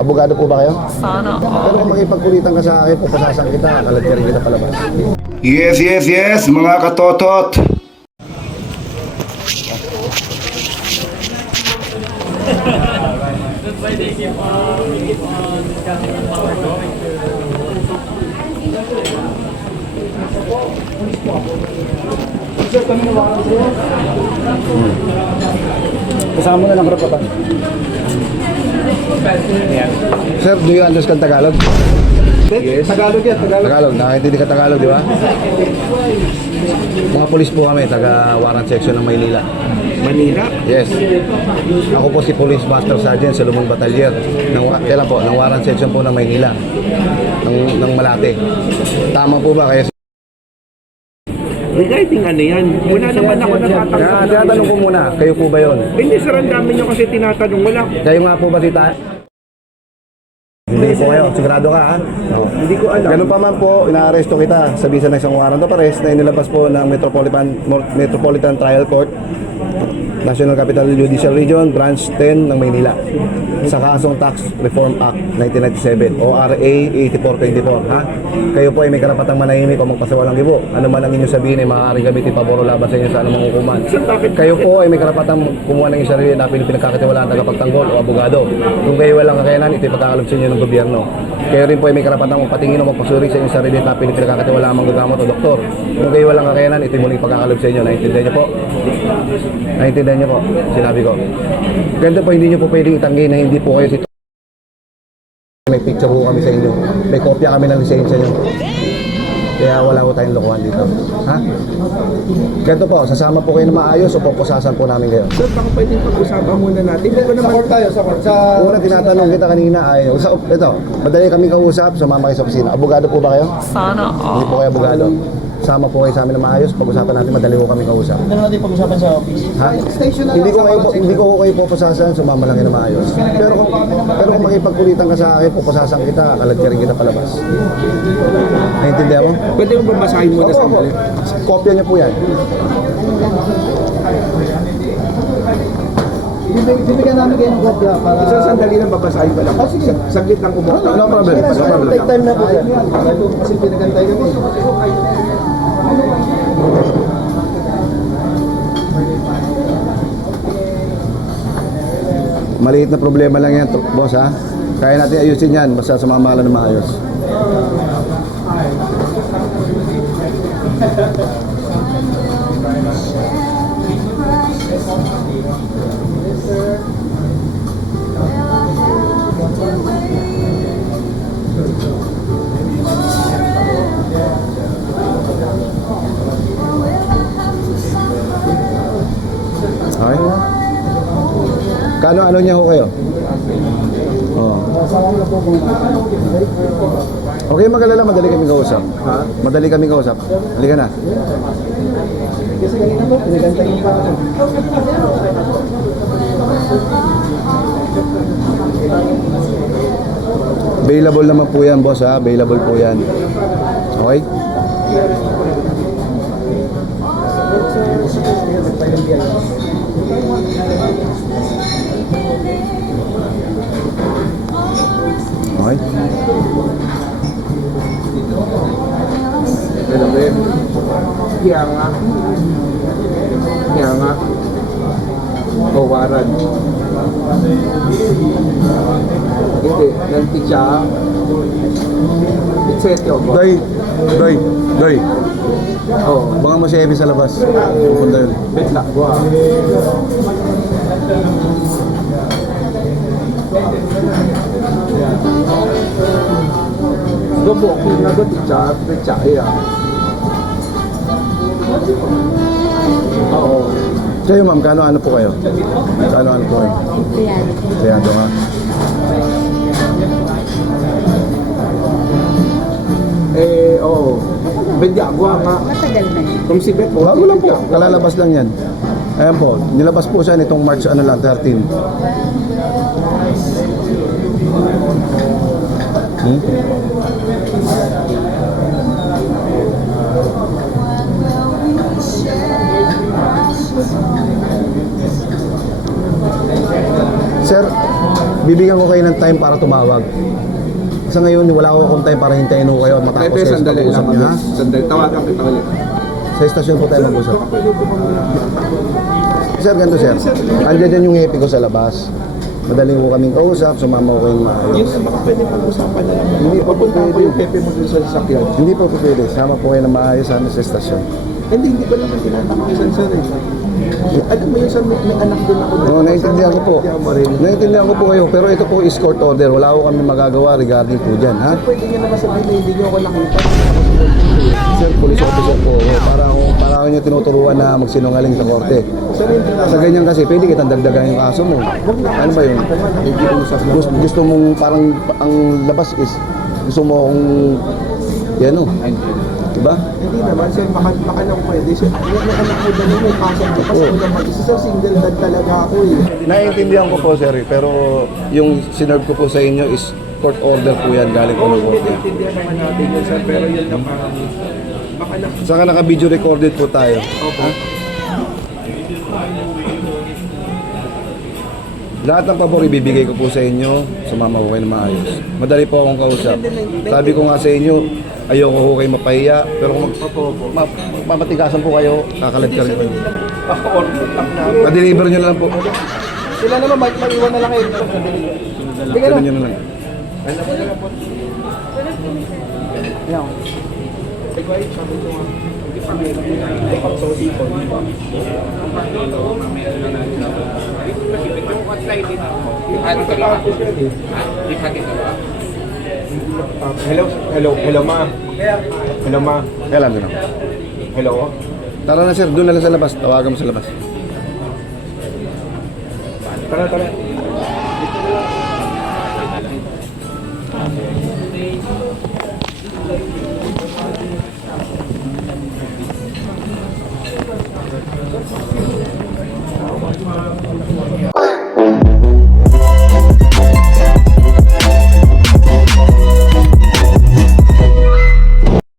Abogado po ba kayo? Sana Pero kung makipagkulitan ka sa akin, pupasasan kita, kalagyan kita palabas. Yes, mga katotot. Kasama na lang karapatan. Sir, do you understand Tagalog? Yes. Tagalog yan, Tagalog. Tagalog, nakakaintindi ka Tagalog, di ba? Mga polis po kami, taga Warrant Section ng Maynila. Manila? Yes. Ako po si Police Master Sergeant sa Lumong Batalyer. Kailan po? Ng Warrant Section po ng Maynila. Ng Malate. Tama po ba? Kaya Regarding ano yan? Wala naman ako natatanggap. tinatanong ko muna, kayo po ba yun? Hindi, sir, ang dami nyo kasi tinatanong. Wala. Kayo nga po ba si Hindi po kayo, sigurado ka ha? No. Hindi ko alam. Ganun pa man po, inaaresto kita sa bisa ng isang warrant of arrest na inilabas po ng Metropolitan Trial Court, National Capital Judicial Region, Branch 10 ng Maynila sa kasong Tax Reform Act 1997 o RA 8424 ha? Kayo po ay may karapatang manahimik o magpasawalang gibo. Ano man ang inyong sabihin ay maaaring gamitin paboro laban sa inyo sa anumang hukuman. Kayo po ay may karapatang kumuha ng inyong sarili na pinagkakatiwalaan tagapagtanggol o abogado. Kung kayo walang kakayanan, ito ay pagkakalab sa inyo ng gobyerno. Kayo rin po ay may karapatang magpatingin o magpasuri sa inyong sarili na pinagkakatiwalaan manggagamot o doktor. Kung kayo walang kakayanan, ito ay muling pagkakalab sa inyo. Naintindihan niyo po? Naintindihan niyo po? Sinabi ko. Ganito po, hindi niyo po pwedeng itanggi na hindi po kayo si may picture po kami sa inyo. May kopya kami ng lisensya niyo. Kaya wala po tayong lokohan dito. Ha? Ganito po, sasama po kayo na maayos o pupusasan po namin kayo. Sir, baka pwedeng pag-usapan muna natin. Hindi ko naman tayo sa Una tinatanong kita kanina ay, ito, madali kami kausap, sumama kayo sa opisina. Abogado po ba kayo? Sana Hindi po kayo abogado. Sama po kayo sa amin na maayos, pag-usapan natin, madali ko kami kausap. Ano natin pag-usapan sa office? Ha? Hindi ko kayo pupusasan, sumama lang kayo na maayos. Pero kung makipagkulitan ka sa akin, pupusasan kita, kalagyan kita palabas. Naintindihan mo? Pwede mo babasahin muna sa Opo. Kopya niya po yan. Bibigyan namin kayo ng kopya para... Isang sandali lang babasahin ko lang. sige. Saglit lang umuha. No problem. No problem. Take time na po sir. Kasi pinagantay kami. Maliit na problema lang yan, boss ha. Kaya natin ayusin yan, basta sumama lang na maayos. Okay? Kano niya ho kayo? Oh. Okay, mag-alala, madali kami kausap. Ha? Madali kami kausap. Halika na. Kasi kanina po, pinagantay yung pa ako. Available naman po yan, boss ha. Available po yan. Okay? Okay? Kaya nga. Kaya nga. Kawaran. Hindi. Nanti siya. Etcetera. Doy. Oo. Baka mo si Evi sa labas. Pupunta yun. Betla. Wow. Gobo ko na go ticha, ticha ya. Oo. Kayo ma'am, ano po kayo? Ano po kayo? Kriyado nga. Oo. Bendya agwa nga. Matagal na yun. Kung si Bet po. Bago lang po, kalalabas lang yan. Ayan po, nilabas po siya nitong March 13. Sir, bibigyan ko kayo ng time para tumawag. Sa ngayon, wala akong time para hintayin ko kayo at matapos Pepe, kayo sa sandali lang pag-uusap kami. niyo, ha? Sandali, tawagan kita ulit. Sa estasyon po tayo mag-usap. Baka pwede po kami. Sir, ganito sir. Andiyan dyan yung happy ko sa labas. Madaling ko kaming kausap, sumama ko kayong Yun maayos. na, baka pwede pag-usapan na lang. Hindi pa po Papunta ko pwede. yung pepe mo dun sa sasakyan. Hindi po pwede. Sama po kayo ng maayos sa amin sa estasyon. Hindi ba naman tinatakasan sir eh. Alam mo yun sir, may anak din ako. Oo, naiintindihan ko po. Naiintindihan mo rin. Naiintindihan ko po kayo, pero ito po is court order. Wala ko kami magagawa regarding po dyan, ha? Pwede nyo naman sabihin na hindi nyo ako nakita. Sir, police officer po ako. Para ako nyo tinuturuan na magsinungaling sa korte. Sir, hindi Sa ganyan kasi, pwede kitang dagdagan yung kaso mo. Ano ba yun? Gusto mong parang ang labas is, gusto mo akong, yan o. Diba? Hindi naman sir, baka lang pwede. Sir, yung anak mo dali may pasok ko. Kasi ko naman, isa sir, single dad talaga ako eh. Naiintindihan ko po, sir, pero yung sinerve ko po sa inyo is court order po yan galing po ng korte. Naiintindihan naman natin yun sir, pero yun lang parang, baka lang. Saka naka-video recorded po tayo. Opo. Lahat ng pabor ibibigay ko po sa inyo, sumama ko kayo na maayos. Madali po akong kausap. Sabi ko nga sa inyo, ayoko ko kayo mapahiya, pero kung mamatigasan po kayo, kakalag ka rin po. Baka order lang na. Pa-deliver nyo na lang po. Sila naman, mag-iwan na lang kayo. Ganun nyo na lang. Hello ma. Hello ma. Kaya lang doon. Hello. Tara na sir, doon na lang sa labas. Tawagan mo sa labas. Tara.